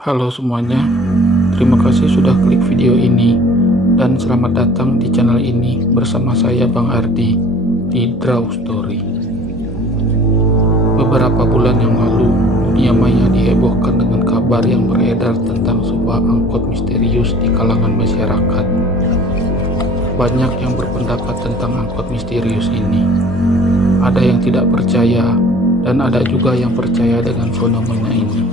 Halo semuanya, terima kasih sudah klik video ini dan selamat datang di channel ini bersama saya Bang Ardi di Draw Story. Beberapa bulan yang lalu, dunia maya dihebohkan dengan kabar yang beredar tentang sebuah angkot misterius di kalangan masyarakat. Banyak yang berpendapat tentang angkot misterius ini. Ada yang tidak percaya dan ada juga yang percaya dengan fenomena ini.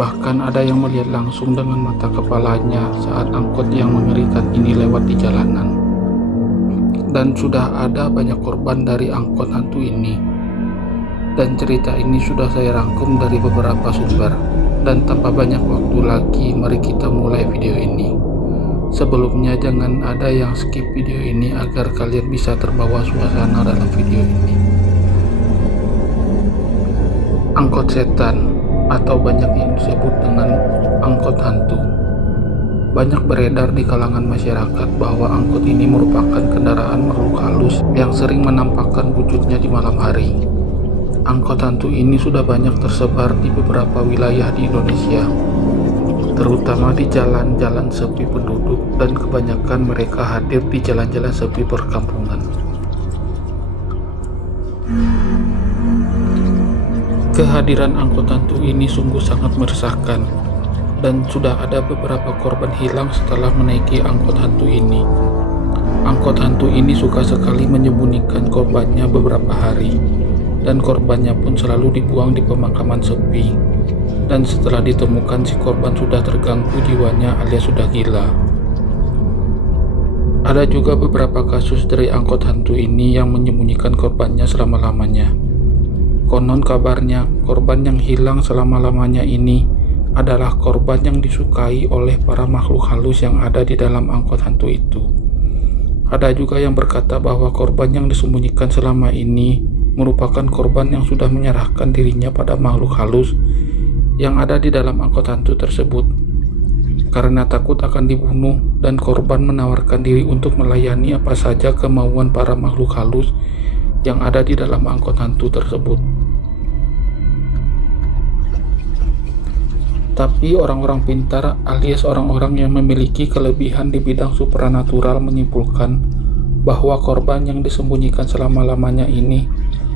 Bahkan ada yang melihat langsung dengan mata kepalanya saat angkot yang mengerikan ini lewat di jalanan. Dan sudah ada banyak korban dari angkot hantu ini. Dan cerita ini sudah saya rangkum dari beberapa sumber. Dan tanpa banyak waktu lagi, mari kita mulai video ini. Sebelumnya jangan ada yang skip video ini agar kalian bisa terbawa suasana dalam video ini. Angkot setan, atau banyak yang disebut dengan angkot hantu. Banyak beredar di kalangan masyarakat bahwa angkot ini merupakan kendaraan makhluk halus yang sering menampakkan wujudnya di malam hari. Angkot hantu ini sudah banyak tersebar di beberapa wilayah di Indonesia, terutama di jalan-jalan sepi penduduk, dan kebanyakan mereka hadir di jalan-jalan sepi perkampungan. Kehadiran angkot hantu ini sungguh sangat meresahkan, dan sudah ada beberapa korban hilang setelah menaiki angkot hantu ini. Angkot hantu ini suka sekali menyembunyikan korbannya beberapa hari, dan korbannya pun selalu dibuang di pemakaman sepi. Dan setelah ditemukan, si korban sudah terganggu jiwanya alias sudah gila. Ada juga beberapa kasus dari angkot hantu ini yang menyembunyikan korbannya selama-lamanya. Konon kabarnya, korban yang hilang selama-lamanya ini adalah korban yang disukai oleh para makhluk halus yang ada di dalam angkot hantu itu. Ada juga yang berkata bahwa korban yang disembunyikan selama ini merupakan korban yang sudah menyerahkan dirinya pada makhluk halus yang ada di dalam angkot hantu tersebut. Karena takut akan dibunuh, dan korban menawarkan diri untuk melayani apa saja kemauan para makhluk halus yang ada di dalam angkot hantu tersebut. Tapi orang-orang pintar alias orang-orang yang memiliki kelebihan di bidang supranatural menyimpulkan bahwa korban yang disembunyikan selama-lamanya ini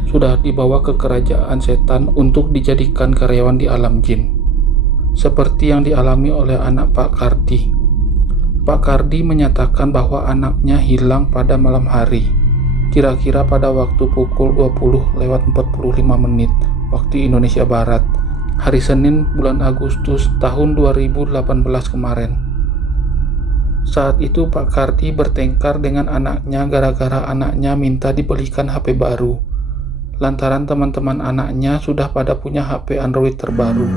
sudah dibawa ke kerajaan setan untuk dijadikan karyawan di alam jin, seperti yang dialami oleh anak Pak Kardi. Pak Kardi menyatakan bahwa anaknya hilang pada malam hari, kira-kira pada waktu pukul 20:45 waktu Indonesia Barat, hari Senin bulan Agustus tahun 2018 kemarin. Saat itu Pak Kardi bertengkar dengan anaknya gara-gara anaknya minta dibelikan HP baru, lantaran teman-teman anaknya sudah pada punya HP Android terbaru,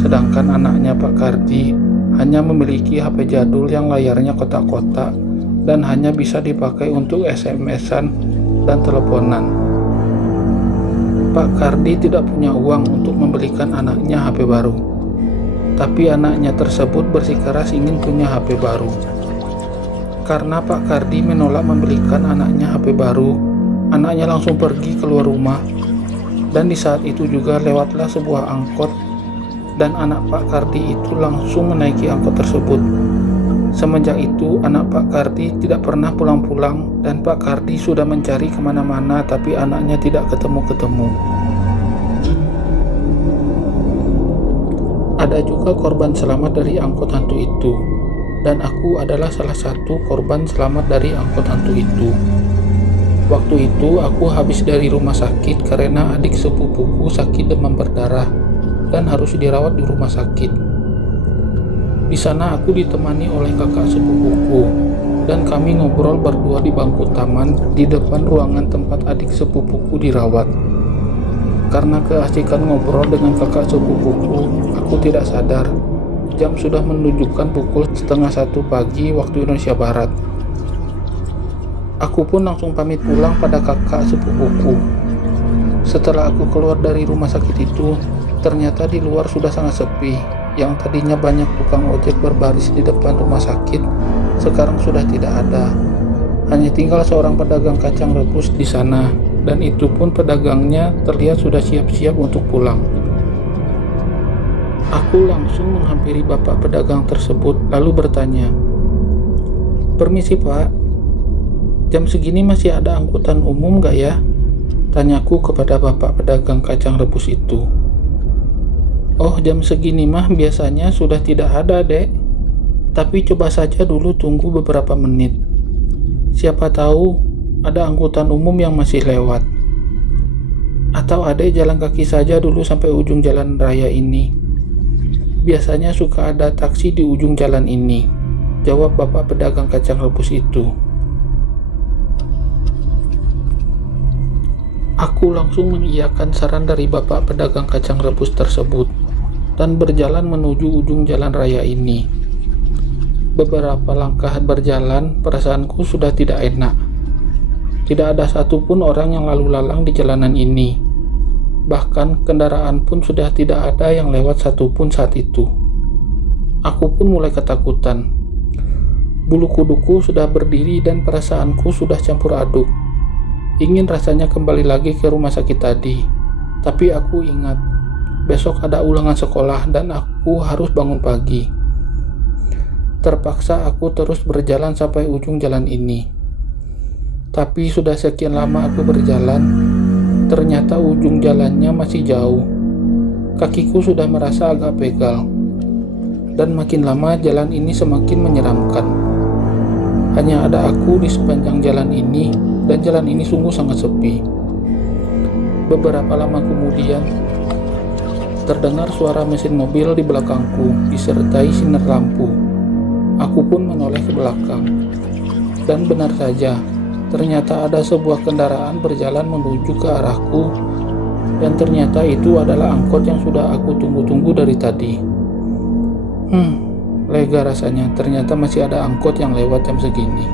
sedangkan anaknya Pak Kardi hanya memiliki HP jadul yang layarnya kotak-kotak dan hanya bisa dipakai untuk SMS-an dan teleponan. Pak Kardi tidak punya uang untuk membelikan anaknya HP baru, tapi anaknya tersebut bersikeras ingin punya HP baru. Karena Pak Kardi menolak membelikan anaknya HP baru, anaknya langsung pergi keluar rumah, dan di saat itu juga lewatlah sebuah angkot, dan anak Pak Kardi itu langsung menaiki angkot tersebut. Semenjak itu, anak Pak Kardi tidak pernah pulang-pulang, dan Pak Kardi sudah mencari kemana-mana, tapi anaknya tidak ketemu-ketemu. Ada juga korban selamat dari angkot hantu itu, dan aku adalah salah satu korban selamat dari angkot hantu itu. Waktu itu, aku habis dari rumah sakit karena adik sepupuku sakit demam berdarah dan harus dirawat di rumah sakit. Di sana aku ditemani oleh kakak sepupuku, dan kami ngobrol berdua di bangku taman di depan ruangan tempat adik sepupuku dirawat. Karena keasikan ngobrol dengan kakak sepupuku, aku tidak sadar jam sudah menunjukkan pukul 12:30 pagi waktu Indonesia Barat. Aku pun langsung pamit pulang pada kakak sepupuku. Setelah aku keluar dari rumah sakit itu, ternyata di luar sudah sangat sepi. Yang tadinya banyak tukang ojek berbaris di depan rumah sakit, sekarang sudah tidak ada. Hanya tinggal seorang pedagang kacang rebus di sana. dan itu pun pedagangnya terlihat sudah siap-siap untuk pulang. Aku langsung menghampiri bapak pedagang tersebut lalu bertanya, "Permisi Pak, jam segini masih ada angkutan umum gak ya?" Tanyaku kepada bapak pedagang kacang rebus itu. "Oh, jam segini mah biasanya sudah tidak ada, Dek. Tapi coba saja dulu tunggu beberapa menit. Siapa tahu ada angkutan umum yang masih lewat. Atau Adek jalan kaki saja dulu sampai ujung jalan raya ini. Biasanya suka ada taksi di ujung jalan ini," jawab bapak pedagang kacang rebus itu. Aku langsung mengiyakan saran dari bapak pedagang kacang rebus tersebut dan berjalan menuju ujung jalan raya ini. Beberapa langkah berjalan, perasaanku sudah tidak enak. Tidak ada satupun orang yang lalu lalang di jalanan ini. Bahkan kendaraan pun sudah tidak ada yang lewat satupun saat itu. Aku pun mulai ketakutan. Bulu kuduku sudah berdiri dan perasaanku sudah campur aduk. Ingin rasanya kembali lagi ke rumah sakit tadi. Tapi aku ingat, besok ada ulangan sekolah dan aku harus bangun pagi. Terpaksa aku terus berjalan sampai ujung jalan ini. Tapi sudah sekian lama aku berjalan, ternyata ujung jalannya masih jauh. Kakiku sudah merasa agak pegal. Dan makin lama jalan ini semakin menyeramkan. Hanya ada aku di sepanjang jalan ini, dan jalan ini sungguh sangat sepi. Beberapa lama kemudian, terdengar suara mesin mobil di belakangku disertai sinar lampu. Aku pun menoleh ke belakang. Dan benar saja, ternyata ada sebuah kendaraan berjalan menuju ke arahku, dan ternyata itu adalah angkot yang sudah aku tunggu-tunggu dari tadi. Lega rasanya, ternyata masih ada angkot yang lewat jam segini.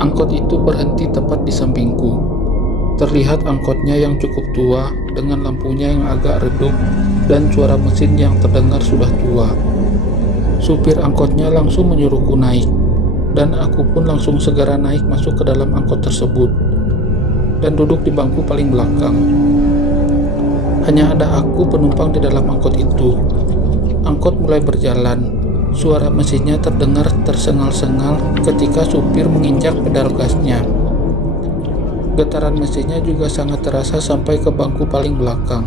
Angkot itu berhenti tepat di sampingku. Terlihat angkotnya yang cukup tua, dengan lampunya yang agak redup, dan suara mesin yang terdengar sudah tua. Supir angkotnya langsung menyuruhku naik, dan aku pun langsung segera naik masuk ke dalam angkot tersebut, dan duduk di bangku paling belakang. Hanya ada aku penumpang di dalam angkot itu. Angkot mulai berjalan. Suara mesinnya terdengar tersengal-sengal ketika supir menginjak pedal gasnya. Getaran mesinnya juga sangat terasa sampai ke bangku paling belakang.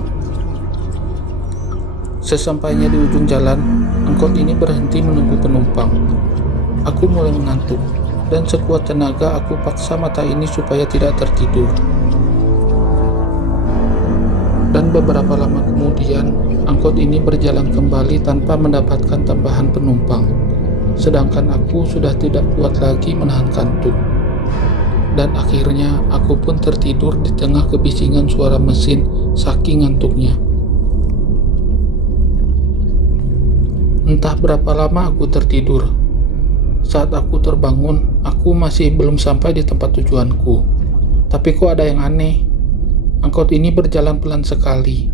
Sesampainya di ujung jalan, angkot ini berhenti menunggu penumpang. Aku mulai mengantuk, dan sekuat tenaga aku paksa mata ini supaya tidak tertidur. Dan beberapa lama kemudian, angkot ini berjalan kembali tanpa mendapatkan tambahan penumpang. Sedangkan aku sudah tidak kuat lagi menahan kantuk. Dan akhirnya aku pun tertidur di tengah kebisingan suara mesin saking ngantuknya. Entah berapa lama aku tertidur. Saat aku terbangun, aku masih belum sampai di tempat tujuanku. Tapi kok ada yang aneh? Angkot ini berjalan pelan sekali.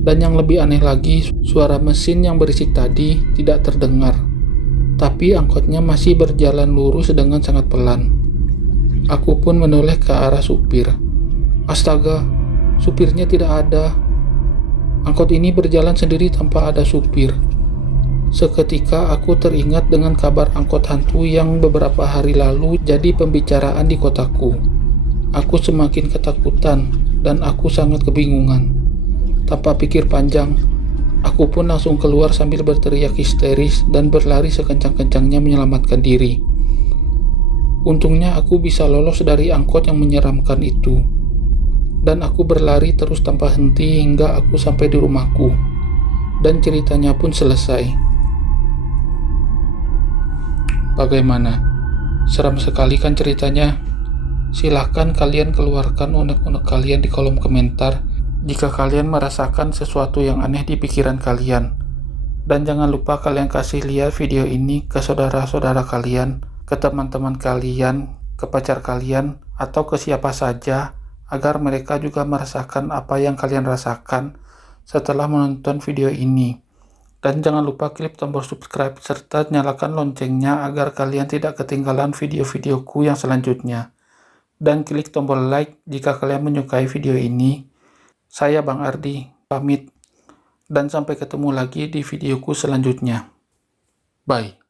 Dan yang lebih aneh lagi, suara mesin yang berisik tadi tidak terdengar. Tapi angkotnya masih berjalan lurus dengan sangat pelan. Aku pun menoleh ke arah supir. Astaga, supirnya tidak ada. Angkot ini berjalan sendiri tanpa ada supir. Seketika aku teringat dengan kabar angkot hantu yang beberapa hari lalu jadi pembicaraan di kotaku. Aku semakin ketakutan dan aku sangat kebingungan. Tanpa pikir panjang, aku pun langsung keluar sambil berteriak histeris dan berlari sekencang-kencangnya menyelamatkan diri. Untungnya aku bisa lolos dari angkot yang menyeramkan itu. Dan aku berlari terus tanpa henti hingga aku sampai di rumahku. Dan ceritanya pun selesai. Bagaimana? Seram sekali kan ceritanya? Silahkan kalian keluarkan unek-unek kalian di kolom komentar jika kalian merasakan sesuatu yang aneh di pikiran kalian. Dan jangan lupa kalian kasih lihat video ini ke saudara-saudara kalian, ke teman-teman kalian, ke pacar kalian, atau ke siapa saja, agar mereka juga merasakan apa yang kalian rasakan setelah menonton video ini. Dan jangan lupa klik tombol subscribe serta nyalakan loncengnya agar kalian tidak ketinggalan video-videoku yang selanjutnya. Dan klik tombol like jika kalian menyukai video ini. Saya Bang Ardi, pamit. Dan sampai ketemu lagi di videoku selanjutnya. Bye.